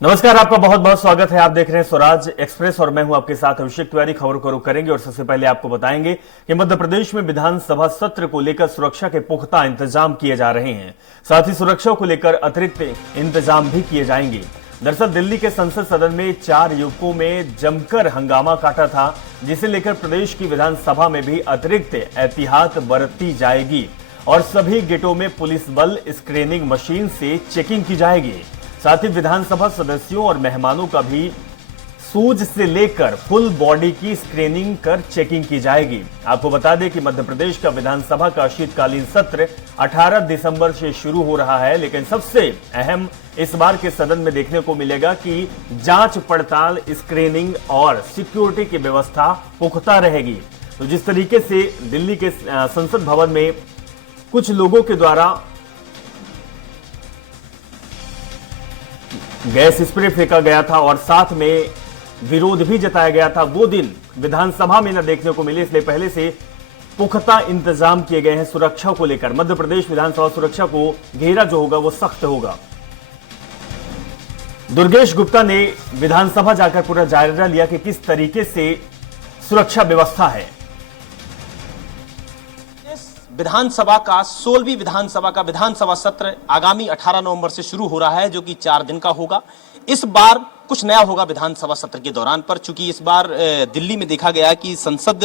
नमस्कार, आपका बहुत बहुत स्वागत है। आप देख रहे हैं स्वराज एक्सप्रेस और मैं हूं आपके साथ अभिषेक तिवारी। खबरों को रुख करेंगे और सबसे पहले आपको बताएंगे कि मध्य प्रदेश में विधानसभा सत्र को लेकर सुरक्षा के पुख्ता इंतजाम किए जा रहे हैं। साथ ही सुरक्षा को लेकर अतिरिक्त इंतजाम भी किए जाएंगे। दरअसल दिल्ली के संसद सदन में 4 युवकों में जमकर हंगामा काटा था, जिसे लेकर प्रदेश की विधानसभा में भी अतिरिक्त एहतियात बरती जाएगी और सभी गेटों में पुलिस बल स्क्रीनिंग मशीन से चेकिंग की जाएगी। साथ ही विधानसभा सदस्यों और मेहमानों का भी सूज से लेकर फुल बॉडी की स्क्रीनिंग कर चेकिंग की जाएगी। आपको बता दें कि मध्य प्रदेश का विधानसभा का शीतकालीन सत्र 18 दिसंबर से शुरू हो रहा है, लेकिन सबसे अहम इस बार के सदन में देखने को मिलेगा कि जांच पड़ताल, स्क्रीनिंग और सिक्योरिटी की व्यवस्था पुख्ता रहेगी। तो जिस तरीके से दिल्ली के संसद भवन में कुछ लोगों के द्वारा गैस स्प्रे फेंका गया था और साथ में विरोध भी जताया गया था, वो दिन विधानसभा में न देखने को मिले, इसलिए पहले से पुख्ता इंतजाम किए गए हैं सुरक्षा को लेकर। मध्य प्रदेश विधानसभा सुरक्षा को घेरा जो होगा वो सख्त होगा। दुर्गेश गुप्ता ने विधानसभा जाकर पूरा जायजा लिया कि किस तरीके से सुरक्षा व्यवस्था है। विधानसभा का 16वीं विधानसभा का विधानसभा सत्र आगामी 18 नवंबर से शुरू हो रहा है, जो कि 4 दिन का होगा। इस बार कुछ नया होगा विधानसभा सत्र के दौरान पर, चूंकि इस बार दिल्ली में देखा गया कि संसद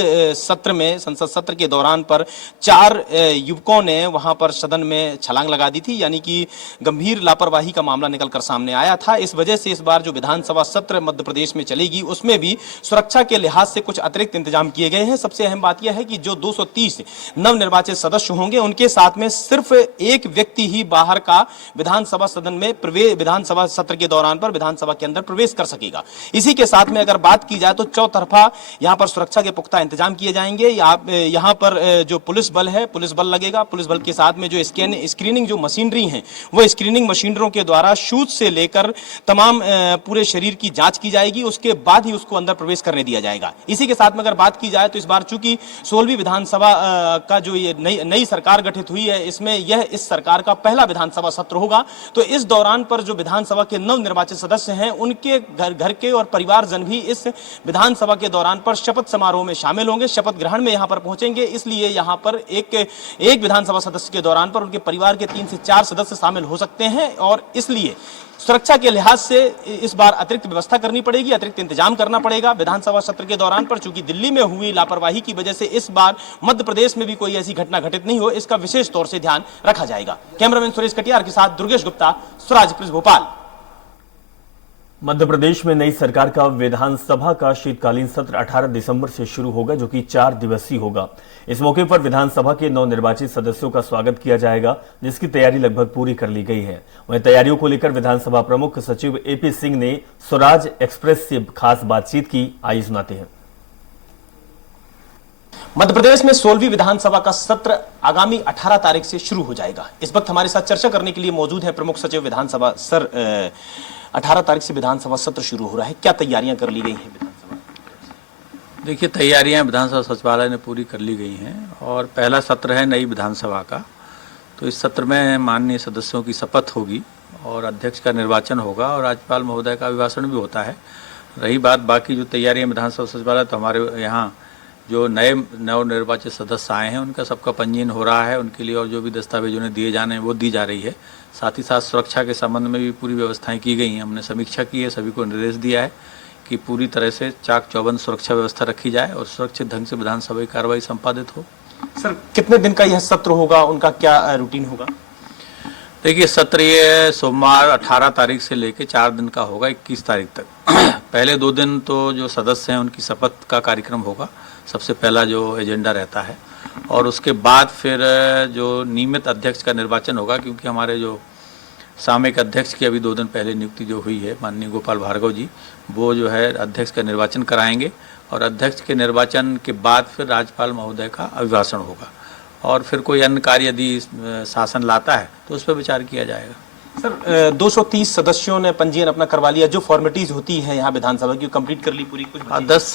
सत्र के दौरान पर 4 युवकों ने वहां पर सदन में छलांग लगा दी थी, यानी कि गंभीर लापरवाही का मामला निकलकर सामने आया था। इस वजह से इस बार जो विधानसभा सत्र मध्य प्रदेश में चलेगी उसमें भी सुरक्षा के लिहाज से कुछ अतिरिक्त इंतजाम किए गए हैं। सबसे अहम बात यह है कि जो 230 नवनिर्वाचित सदस्य होंगे उनके साथ में सिर्फ एक व्यक्ति ही बाहर का विधानसभा सदन में विधानसभा सत्र के दौरान पर विधानसभा के अंदर प्रवेश कर सकेगा। इसी के साथ में अगर बात की जाए तो चौतरफा यहां पर सुरक्षा के पुख्ता इंतजाम किए जाएंगे। यहां पर जो पुलिस बल है, पुलिस बल लगेगा। पुलिस बल के साथ में जो स्क्रीनिंग जो मशीनरी है, वो स्क्रीनिंग मशीनरों के द्वारा शूज से लेकर तमाम पूरे शरीर की जांच की जाएगी, उसके बाद ही उसको अंदर प्रवेश करने दिया जाएगा। इसी के साथ में अगर बात की जाए तो इस बार चूंकि 16वीं विधानसभा का जो ये नई सरकार गठित हुई है, इसमें यह इस सरकार का पहला विधानसभा सत्र होगा। तो इस दौरान पर जो विधानसभा के नवनिर्वाचित सदस्य हैं उनके घर के और परिवारजन भी इस विधानसभा के दौरान पर शपथ समारोह में शामिल होंगे, शपथ ग्रहण में यहां पर पहुंचेंगे। इसलिए यहां पर एक विधानसभा सदस्य के दौरान पर उनके परिवार के 3 से 4 सदस्य शामिल हो सकते हैं और इसलिए सुरक्षा के लिहाज से इस बार अतिरिक्त व्यवस्था करनी पड़ेगी, अतिरिक्त इंतजाम करना पड़ेगा विधानसभा सत्र के दौरान पर। चूंकि दिल्ली में हुई लापरवाही की वजह से इस बार मध्य प्रदेश में भी कोई ऐसी घटना घटित नहीं हो, इसका विशेष तौर से ध्यान रखा जाएगा। कैमरामैन सुरेश कटियार के साथ दुर्गेश गुप्ता, स्वराज एक्सप्रेस भोपाल। मध्य प्रदेश में नई सरकार का विधानसभा का शीतकालीन सत्र 18 दिसंबर से शुरू होगा, जो कि 4 दिवसीय होगा। इस मौके पर विधानसभा के नवनिर्वाचित सदस्यों का स्वागत किया जाएगा, जिसकी तैयारी लगभग पूरी कर ली गई है। वहीं तैयारियों को लेकर विधानसभा प्रमुख सचिव एपी सिंह ने स्वराज एक्सप्रेस से खास बातचीत की। आइए सुनाते हैं। मध्य प्रदेश में 16वीं विधानसभा का सत्र आगामी 18 तारीख से शुरू हो जाएगा। इस वक्त हमारे साथ चर्चा करने के लिए मौजूद है प्रमुख सचिव विधानसभा। सर, 18 तारीख से विधानसभा सत्र शुरू हो रहा है, क्या तैयारियां कर ली गई हैं विधानसभा? देखिए, तैयारियां विधानसभा सचिवालय ने पूरी कर ली गई हैं और पहला सत्र है नई विधानसभा का। तो इस सत्र में माननीय सदस्यों की शपथ होगी और अध्यक्ष का निर्वाचन होगा और राज्यपाल महोदय का अभिभाषण भी होता है। रही बात बाकी जो तैयारियां विधानसभा सचिवालय, तो हमारे यहाँ जो नवनिर्वाचित सदस्य आए हैं उनका सबका पंजीयन हो रहा है, उनके लिए और जो भी दस्तावेज उन्हें दिए जाने हैं वो दी जा रही है। साथ ही साथ सुरक्षा के संबंध में भी पूरी व्यवस्थाएं की गई हैं। हमने समीक्षा की है, सभी को निर्देश दिया है कि पूरी तरह से चाक चौबंद सुरक्षा व्यवस्था रखी जाए और सुरक्षित ढंग से विधानसभा की कार्रवाई संपादित हो। सर, कितने दिन का यह सत्र होगा, उनका क्या रूटीन होगा? देखिए, सत्र ये सोमवार 18 तारीख से लेकर 4 दिन का होगा, 21 तारीख तक। पहले 2 दिन तो जो सदस्य हैं उनकी शपथ का कार्यक्रम होगा, सबसे पहला जो एजेंडा रहता है, और उसके बाद फिर जो नियमित अध्यक्ष का निर्वाचन होगा, क्योंकि हमारे जो सामयिक अध्यक्ष की अभी 2 दिन पहले नियुक्ति जो हुई है माननीय गोपाल भार्गव जी, वो जो है अध्यक्ष का निर्वाचन कराएंगे और अध्यक्ष के निर्वाचन के बाद फिर राज्यपाल महोदय का अभिभाषण होगा और फिर कोई अन्य कार्य यदि शासन लाता है तो उस पर विचार किया जाएगा। सर, 230 सदस्यों ने पंजीयन अपना करवा लिया, जो फॉर्मेलिटीज होती है यहाँ विधानसभा की कंप्लीट कर ली पूरी? कुछ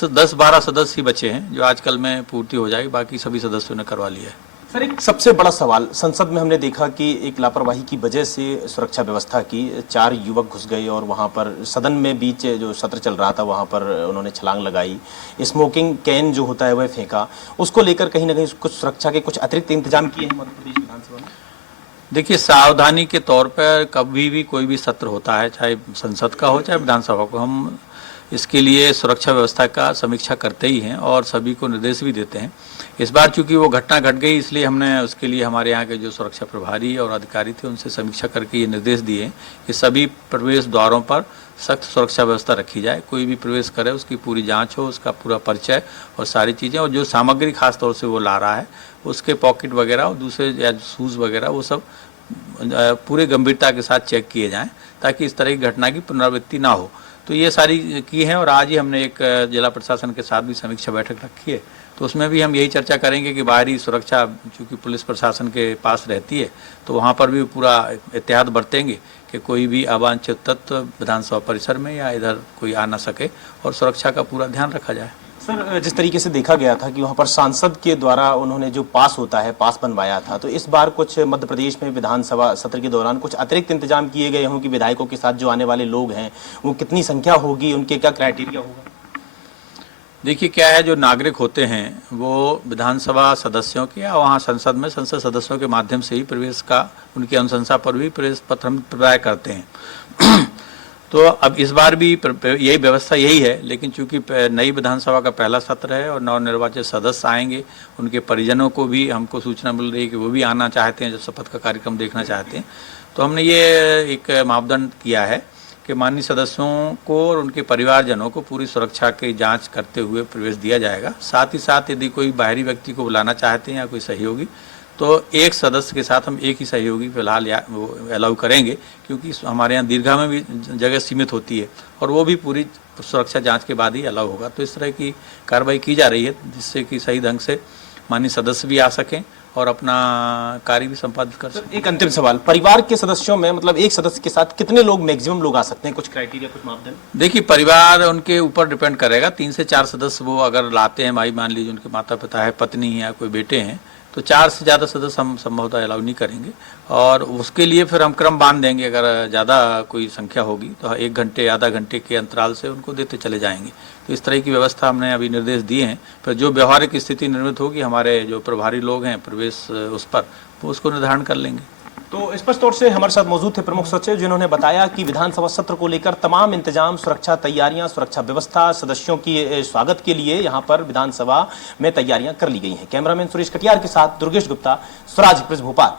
10-12 सदस्य ही बचे हैं जो आजकल में पूर्ति हो जाएगी, बाकी सभी सदस्यों ने करवा लिया है। सर, एक सबसे बड़ा सवाल, संसद में हमने देखा कि एक लापरवाही की वजह से सुरक्षा व्यवस्था की 4 युवक घुस गए और वहां पर सदन में बीच जो सत्र चल रहा था वहां पर उन्होंने छलांग लगाई, स्मोकिंग कैन जो होता है वह फेंका। उसको लेकर कहीं ना कहीं कुछ सुरक्षा के कुछ अतिरिक्त इंतजाम किए हैं मध्य प्रदेश विधानसभा में? देखिए, सावधानी के तौर पर कभी भी कोई भी सत्र होता है, चाहे संसद का हो चाहे विधानसभा को, हम इसके लिए सुरक्षा व्यवस्था का समीक्षा करते ही हैं और सभी को निर्देश भी देते हैं। इस बार चूंकि वो घटना घट गई, इसलिए हमने उसके लिए हमारे यहाँ के जो सुरक्षा प्रभारी और अधिकारी थे उनसे समीक्षा करके ये निर्देश दिए कि सभी प्रवेश द्वारों पर सख्त सुरक्षा व्यवस्था रखी जाए। कोई भी प्रवेश करे उसकी पूरी जांच हो, उसका पूरा परिचय और सारी चीज़ें, और जो सामग्री खास तौर से वो ला रहा है उसके पॉकेट वगैरह और दूसरे या शूज़ वगैरह वो सब पूरे गंभीरता के साथ चेक किए जाएं ताकि इस तरह की घटना की पुनरावृत्ति ना हो। तो ये सारी की हैं और आज ही हमने एक जिला प्रशासन के साथ भी समीक्षा बैठक रखी है, तो उसमें भी हम यही चर्चा करेंगे कि बाहरी सुरक्षा चूँकि पुलिस प्रशासन के पास रहती है तो वहाँ पर भी पूरा एहतियात बरतेंगे कि कोई भी अवांछित तत्व विधानसभा परिसर में या इधर कोई आ ना सके और सुरक्षा का पूरा ध्यान रखा जाए। सर, जिस तरीके से देखा गया था कि वहां पर सांसद के द्वारा उन्होंने जो पास होता है पास बनवाया था, तो इस बार कुछ मध्य प्रदेश में विधानसभा सत्र के दौरान कुछ अतिरिक्त इंतजाम किए गए हों कि विधायकों के साथ जो आने वाले लोग हैं वो कितनी संख्या होगी, उनके क्या क्राइटेरिया होगा? देखिए, क्या है, जो नागरिक होते हैं वो विधानसभा सदस्यों के या वहाँ संसद में संसद सदस्यों के माध्यम से ही प्रवेश का, उनकी अनुशंसा पर भी प्रवेश पत्र हम प्रदाय करते हैं। तो अब इस बार भी यही व्यवस्था यही है, लेकिन चूंकि नई विधानसभा का पहला सत्र है और नवनिर्वाचित सदस्य आएंगे, उनके परिजनों को भी हमको सूचना मिल रही है कि वो भी आना चाहते हैं, जब शपथ का कार्यक्रम देखना चाहते हैं। तो हमने ये एक मापदंड किया है कि माननीय सदस्यों को और उनके परिवारजनों को पूरी सुरक्षा की जांच करते हुए प्रवेश दिया जाएगा। साथ ही साथ यदि कोई बाहरी व्यक्ति को बुलाना चाहते हैं या कोई सहयोगी, तो एक सदस्य के साथ हम एक ही सहयोगी फिलहाल अलाउ करेंगे, क्योंकि हमारे यहाँ दीर्घा में भी जगह सीमित होती है और वो भी पूरी सुरक्षा जांच के बाद ही अलाउ होगा। तो इस तरह की कार्रवाई की जा रही है जिससे कि सही ढंग से माननीय सदस्य भी आ सकें और अपना कार्य भी संपादित कर सकें। एक अंतिम सवाल, परिवार के सदस्यों में मतलब एक सदस्य के साथ कितने लोग मैक्सिमम लोग आ सकते हैं? कुछ क्राइटेरिया, कुछ मापदंड? देखिए, परिवार उनके ऊपर डिपेंड करेगा। 3 से 4 सदस्य वो अगर लाते हैं, भाई मान लीजिए उनके माता पिता है, पत्नी है या कोई बेटे हैं, तो 4 से ज़्यादा सदस्य हम संभवतः अलाउ नहीं करेंगे और उसके लिए फिर हम क्रम बांध देंगे। अगर ज़्यादा कोई संख्या होगी तो 1 घंटे आधा घंटे के अंतराल से उनको देते चले जाएंगे। तो इस तरह की व्यवस्था हमने अभी निर्देश दिए हैं। फिर जो व्यवहारिक स्थिति निर्मित होगी, हमारे जो प्रभारी लोग हैं प्रवेश उस पर, वो उसको निर्धारण कर लेंगे। तो स्पष्ट तौर से हमारे साथ मौजूद थे प्रमुख सचिव, जिन्होंने बताया कि विधानसभा सत्र को लेकर तमाम इंतजाम, सुरक्षा तैयारियां, सुरक्षा व्यवस्था, सदस्यों की स्वागत के लिए यहां पर विधानसभा में तैयारियां कर ली गई हैं। कैमरामैन सुरेश कटियार के साथ दुर्गेश गुप्ता, स्वराज एक्सप्रेस भोपाल।